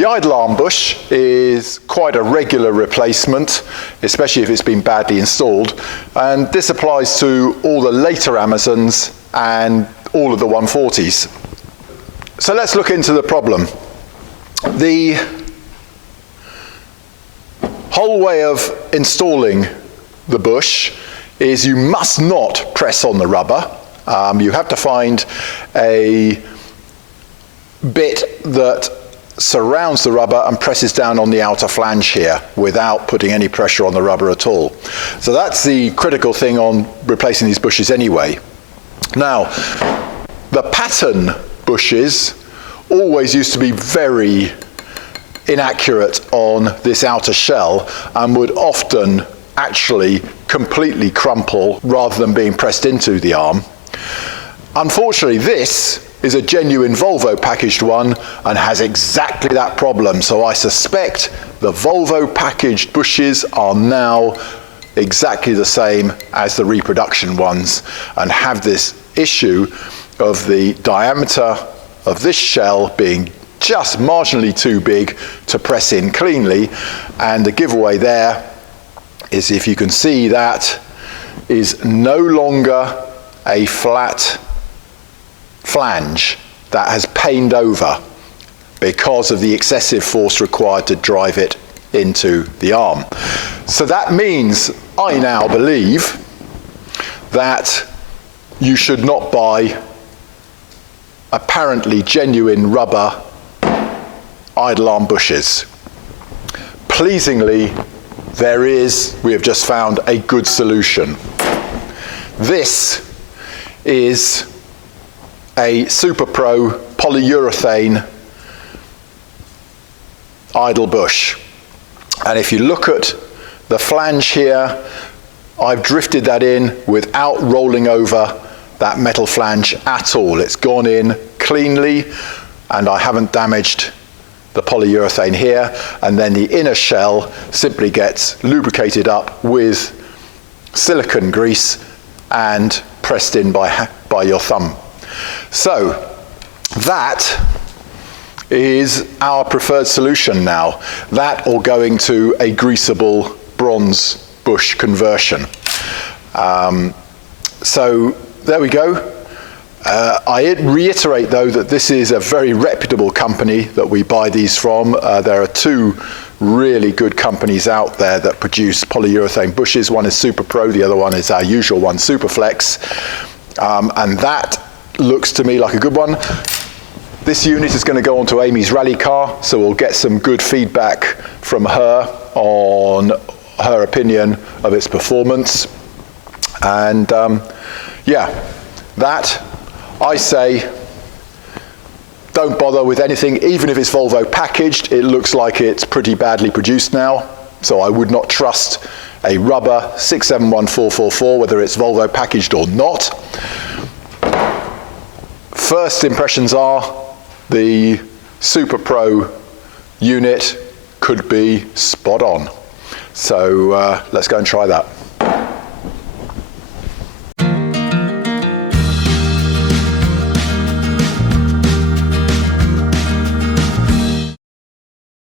The idle arm bush is quite a regular replacement, especially if it's been badly installed, and this applies to all the later Amazons and all of the 140s. So let's look into the problem. The whole way of installing the bush is you must not press on the rubber. You have to find a bit that surrounds the rubber and presses down on the outer flange here without putting any pressure on the rubber at all. So that's the critical thing on replacing these bushes anyway. Now, the pattern bushes always used to be very inaccurate on this outer shell and would often actually completely crumple rather than being pressed into the arm. Unfortunately, this is a genuine Volvo packaged one and has exactly that problem. So I suspect the Volvo packaged bushes are now exactly the same as the reproduction ones and have this issue of the diameter of this shell being just marginally too big to press in cleanly. And the giveaway there is, if you can see, that is no longer a flat flange that has paned over because of the excessive force required to drive it into the arm. So that means I now believe that you should not buy apparently genuine rubber idle arm bushes. Pleasingly, we have just found a good solution. This is a SuperPro polyurethane idle bush. And if you look at the flange here, I've drifted that in without rolling over that metal flange at all. It's gone in cleanly and I haven't damaged the polyurethane here, and then the inner shell simply gets lubricated up with silicone grease and pressed in by your thumb. So that is our preferred solution now. That or going to a greasable bronze bush conversion. So there we go. I reiterate though that this is a very reputable company that we buy these from. There are two really good companies out there that produce polyurethane bushes. One is SuperPro, the other one is our usual one, Superflex. And that looks to me like a good one. This unit is going to go onto Amy's rally car, so we'll get some good feedback from her on her opinion of its performance. And yeah, that, I say, don't bother with anything, even if it's Volvo packaged. It looks like it's pretty badly produced now, so I would not trust a rubber 671444, whether it's Volvo packaged or not. First impressions are the SuperPro unit could be spot on. So let's go and try that.